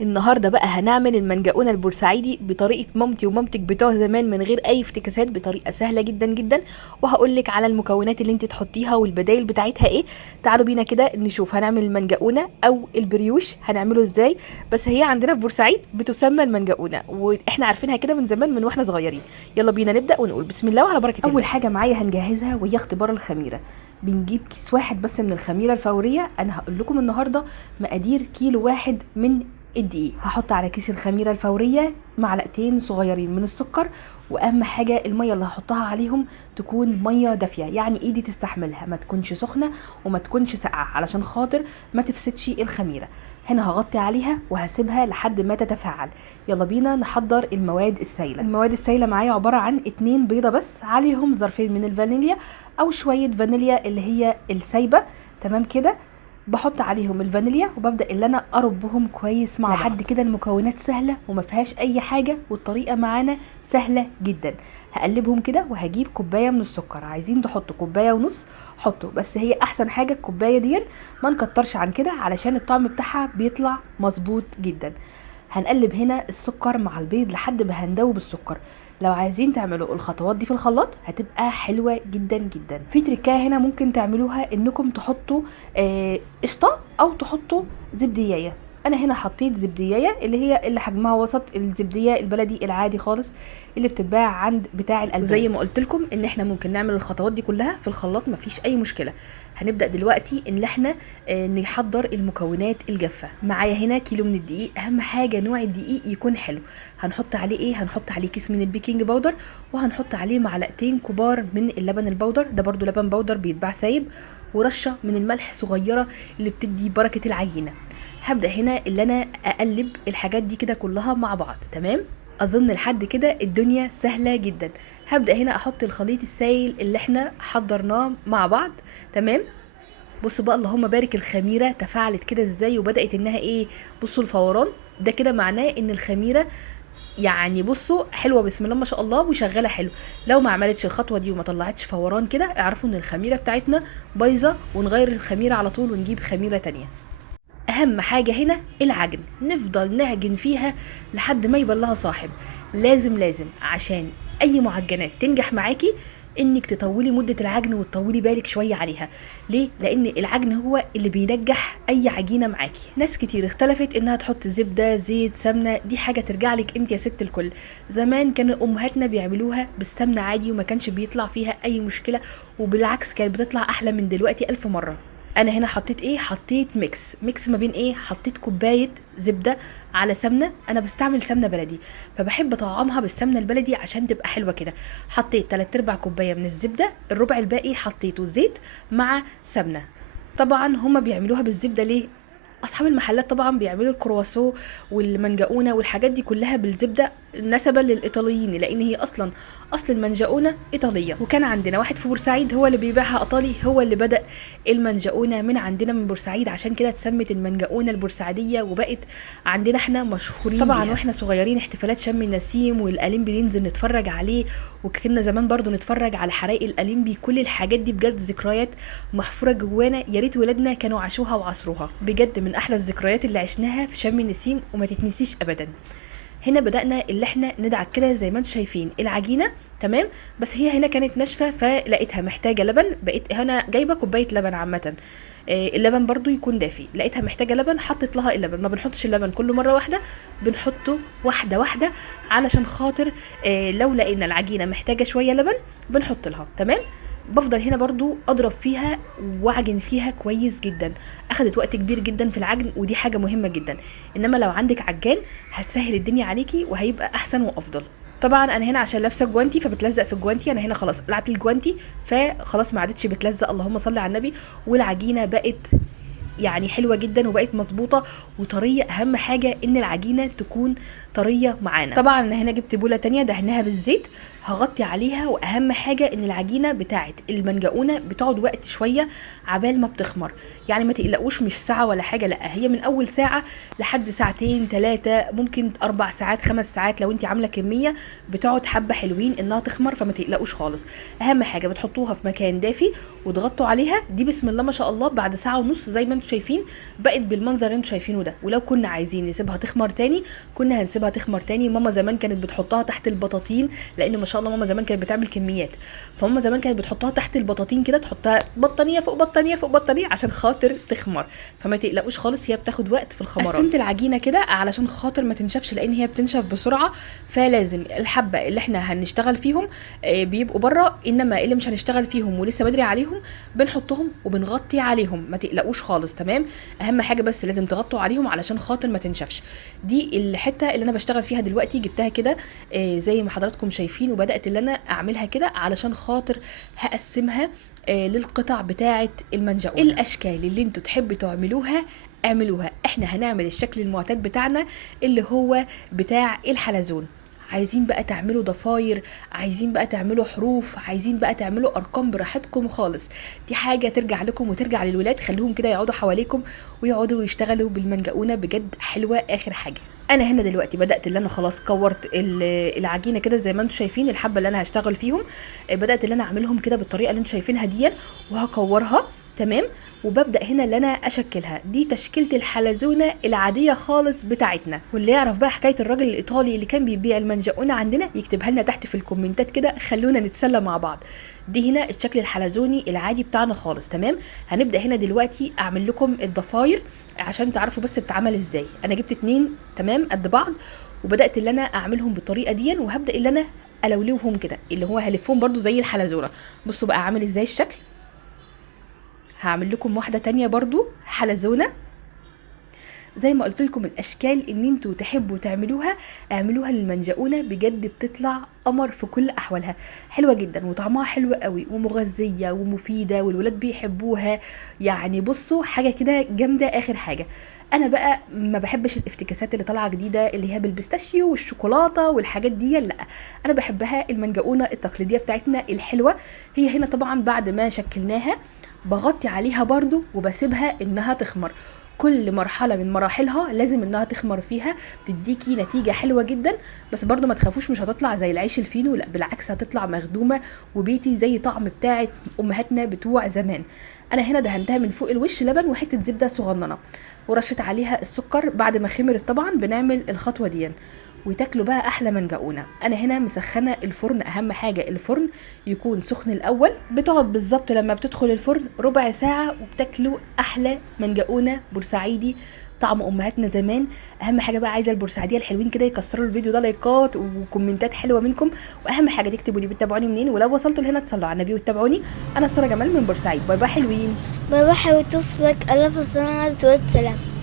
النهارده بقى هنعمل المنجقونه البورسعيدي بطريقه مامتي ومامتك بتوع زمان من غير اي افتكاسات، بطريقه سهله جدا جدا. وهقول لك على المكونات اللي انت تحطيها والبدايل بتاعتها ايه. تعالوا بينا كده نشوف هنعمل المنجقونه او البريوش هنعمله ازاي. بس هي عندنا في بورسعيد بتسمى المنجقونه، واحنا عارفينها كده من زمان من واحنا صغيرين. يلا بينا نبدا ونقول بسم الله وعلى بركه الله. اول حاجه معايا هنجهزها وهي اختبار الخميره. بنجيب كيس واحد بس من الخميره الفوريه. انا هقول لكم النهارده مقادير كيلو واحد من الدقيق. هحط على كيس الخميره الفوريه معلقتين صغيرين من السكر، واهم حاجه الميه اللي هحطها عليهم تكون ميه دافيه، يعني ايدي تستحملها، ما تكونش سخنه وما تكونش ساقعه علشان خاطر ما تفسدش الخميره. هنا هغطي عليها وهسيبها لحد ما تتفاعل. يلا بينا نحضر المواد السائله. المواد السائله معايا عباره عن 2 بيضه بس، عليهم ظرفين من الفانيليا او شويه فانيليا اللي هي السايبه. تمام كده. بحط عليهم الفانيليا وببدا اللي انا اربهم كويس مع بعض. لحد كده المكونات سهله وما فيهاش اي حاجه، والطريقه معانا سهله جدا. هقلبهم كده وهجيب كوبايه من السكر. عايزين تحطوا كوبايه ونص حطوا، بس هي احسن حاجه الكوبايه دي، ما نكترش عن كده علشان الطعم بتاعها بيطلع مظبوط جدا. هنقلب هنا السكر مع البيض لحد ما هندوب السكر. لو عايزين تعملوا الخطوات دي في الخلاط هتبقى حلوه جدا جدا. في تركايه هنا ممكن تعملوها، انكم تحطوا قشطه او تحطوا زبدية. انا هنا حطيت زبدية اللي هي اللي حجمها وسط، الزبدية البلدي العادي خالص اللي بتتباع عند بتاع الالبان. زي ما قلت لكم ان احنا ممكن نعمل الخطوات دي كلها في الخلاط، مفيش اي مشكله. هنبدا دلوقتي ان احنا نحضر المكونات الجافه. معايا هنا كيلو من الدقيق. اهم حاجه نوع الدقيق يكون حلو. هنحط عليه ايه؟ هنحط عليه كيس من البيكنج باودر، وهنحط عليه معلقتين كبار من اللبن البودر، ده برضو لبن بودر بيتباع سايب، ورشه من الملح صغيره اللي بتدي بركه العجينه. هبدا هنا اللي انا اقلب الحاجات دي كده كلها مع بعض. تمام، اظن لحد كده الدنيا سهله جدا. هبدا هنا احط الخليط السائل اللي احنا حضرناه مع بعض. تمام. بصوا بقى اللهم بارك، الخميره تفاعلت كده ازاي وبدات انها ايه؟ بصوا الفوران ده كده معناه ان الخميره يعني بصوا حلوه بسم الله ما شاء الله وشغاله حلو. لو ما عملتش الخطوه دي وما طلعتش فوران كده اعرفوا ان الخميره بتاعتنا بايظه، ونغير الخميره على طول ونجيب خميره تانية. اهم حاجه هنا العجن، نفضل نعجن فيها لحد ما يبقى لها صاحب. لازم عشان اي معجنات تنجح معاكي انك تطولي مده العجن وتطولي بالك شويه عليها. ليه؟ لان العجن هو اللي بينجح اي عجينه معاكي. ناس كتير اختلفت انها تحط زبده، زيت، سمنه، دي حاجه ترجع لك انت يا ست الكل. زمان كان امهاتنا بيعملوها بالسمنه عادي وما كانش بيطلع فيها اي مشكله، وبالعكس كانت بتطلع احلى من دلوقتي 1000 مره. انا هنا حطيت ايه؟ حطيت ميكس ما بين ايه؟ حطيت كوبايه زبده على سمنه. انا بستعمل سمنه بلدي فبحب اطعمها بالسمنه البلدي عشان تبقى حلوه كده. حطيت 3/4 كوبايه من الزبده، الربع الباقي حطيته زيت مع سمنه. طبعا هما بيعملوها بالزبده ليه؟ اصحاب المحلات طبعا بيعملوا الكرواسو والمنجقونه والحاجات دي كلها بالزبده نسبا للايطاليين، لان هي اصل المنجقونه ايطاليه، وكان عندنا واحد في بورسعيد هو اللي بيبيعها ايطالي، هو اللي بدا المنجقونه من عندنا من بورسعيد، عشان كده اتسمت المنجقونه البورسعيديه وبقت عندنا احنا مشهورين طبعا بيها. واحنا صغيرين احتفالات شم النسيم والقليمبي بننزل نتفرج عليه، وكنا زمان برضو نتفرج على حرائق القليمبي. كل الحاجات دي بجد ذكريات محفوره جوانا، يا ريت ولادنا كانوا عاشوها وعصروها. بجد من احلى الذكريات اللي عشناها في شم النسيم وما تتنسيش ابدا. هنا بدأنا اللي احنا ندعك كده زي ما انتم شايفين العجينة. تمام. بس هي هنا كانت ناشفة فلقيتها محتاجة لبن، بقيت هنا جايبة كوباية لبن عامة. اللبن برضو يكون دافي، لقيتها محتاجة لبن حطت لها اللبن. ما بنحطش اللبن كله مرة واحدة، بنحطه واحدة واحدة علشان خاطر لو لقينا العجينة محتاجة شوية لبن بنحط لها. تمام. بفضل هنا برضو اضرب فيها واعجن فيها كويس جدا. اخدت وقت كبير جدا في العجن ودي حاجة مهمة جدا، انما لو عندك عجان هتسهل الدنيا عليكي وهيبقى احسن وافضل. طبعا انا هنا عشان لابسه جوانتي فبتلزق في الجوانتي، انا هنا خلاص قلعت الجوانتي فخلاص ما عادتش بتلزق، اللهم صل على النبي. والعجينه بقت يعني حلوه جدا وبقت مظبوطه وطريه. اهم حاجه ان العجينه تكون طريه معانا. طبعا انا هنا جبت بوله تانية دهنها بالزيت هغطي عليها، واهم حاجه ان العجينه بتاعت المنجقونه بتقعد وقت شويه عبال ما بتخمر. يعني ما تقلقوش مش ساعه ولا حاجه، لا هي من اول ساعه لحد ساعتين 3 ممكن 4 ساعات 5 ساعات لو انت عامله كميه، بتقعد حبه حلوين انها تخمر، فما تقلقوش خالص. اهم حاجه بتحطوها في مكان دافي وتغطوا عليها. دي بسم الله ما شاء الله بعد ساعه ونص زي ما انتم انتوا شايفين بقت بالمنظر اللي انتوا شايفينه ده. ولو كنا عايزين نسيبها تخمر تاني كنا هنسيبها تخمر تاني. ماما زمان كانت بتحطها تحت البطاطين، لان ما شاء الله ماما زمان كانت بتعمل كميات، فماما زمان كانت بتحطها تحت البطاطين كده، تحطها بطانيه فوق بطانيه فوق بطانيه عشان خاطر تخمر. فما تقلقوش خالص، هي بتاخد وقت في الخمران. قسمت العجينه كده علشان خاطر ما تنشفش، لان هي بتنشف بسرعه، فلازم الحبه اللي احنا هنشتغل فيهم بيبقوا بره، انما اللي مش هنشتغل فيهم ولسه بدري عليهم بنحطهم وبنغطي عليهم. ما تقلقوش خالص تمام. اهم حاجه بس لازم تغطوا عليهم علشان خاطر ما تنشفش. دي الحته اللي انا بشتغل فيها دلوقتي، جبتها كده زي ما حضراتكم شايفين، وبدات اللي انا اعملها كده علشان خاطر هقسمها للقطع بتاعه المنجقونه. الاشكال اللي انتوا تحبوا تعملوها اعملوها. احنا هنعمل الشكل المعتاد بتاعنا اللي هو بتاع الحلزون. عايزين بقى تعملوا ضفاير، عايزين بقى تعملوا حروف، عايزين بقى تعملوا ارقام، براحتكم خالص. دي حاجه ترجع لكم وترجع للولاد. خلوهم كده يقعدوا حواليكم ويقعدوا يشتغلوا بالمنجقونه، بجد حلوه اخر حاجه. انا هنا دلوقتي بدات اللي انا خلاص كورت العجينه كده زي ما انتم شايفين. الحبه اللي انا هشتغل فيهم بدات اللي انا اعملهم كده بالطريقه اللي انتم شايفينها دي، وهكورها تمام. وببدا هنا اللي انا اشكلها. دي تشكيله الحلزونه العاديه خالص بتاعتنا. واللي يعرف بقى حكايه الراجل الايطالي اللي كان بيبيع المنجقونه عندنا يكتبها لنا تحت في الكومنتات كده، خلونا نتسلى مع بعض. دي هنا الشكل الحلزوني العادي بتاعنا خالص تمام. هنبدا هنا دلوقتي اعمل لكم الضفاير عشان تعرفوا بس بتتعمل ازاي. انا جبت 2 تمام قد بعض، وبدات اللي انا اعملهم بالطريقه دي، وهبدا اللي انا الولوهم كده، اللي هو هلفهم برضو زي الحلزونه. بصوا بقى عامل ازاي الشكل. هعمل لكم واحده تانية برضو حلزونه. زي ما قلت لكم الاشكال ان انتوا تحبوا تعملوها اعملوها للمنجقونه، بجد بتطلع قمر في كل احوالها. حلوه جدا وطعمها حلو قوي ومغذيه ومفيده والولاد بيحبوها. يعني بصوا حاجه كده جامده اخر حاجه. انا بقى ما بحبش الافتكاسات اللي طالعه جديده اللي هي بالبيستاشيو والشوكولاته والحاجات دي، لا انا بحبها المنجقونه التقليديه بتاعتنا الحلوه. هي هنا طبعا بعد ما شكلناها بغطي عليها برضو وبسيبها انها تخمر. كل مرحلة من مراحلها لازم انها تخمر فيها، بتديكي نتيجة حلوة جدا. بس برضو ما تخافوش مش هتطلع زي العيش الفينو، لا بالعكس هتطلع مخدومة وبيتي زي طعم بتاعت امهاتنا بتوع زمان. انا هنا دهنتها من فوق الوش لبن وحتة زبدة صغننة، ورشت عليها السكر. بعد ما خمرت طبعا بنعمل الخطوة دي وتاكلوا بقى احلى منجقونه. انا هنا مسخنه الفرن، اهم حاجه الفرن يكون سخن الاول. بتقعد بالظبط لما بتدخل الفرن ربع ساعه وبتاكلوا احلى منجقونه بورسعيدي طعم امهاتنا زمان. اهم حاجه بقى عايزه البورسعيديه الحلوين كده يكسروا الفيديو ده لايكات وكومنتات حلوه منكم، واهم حاجه تكتبوا لي بتتابعوني منين، ولو وصلتوا لهنا تصلوا على النبي وتتابعوني. انا ساره جمال من بورسعيد. باي باي حلوين. باي باي حبيبتي، توصلك ألف سلامة والسلام.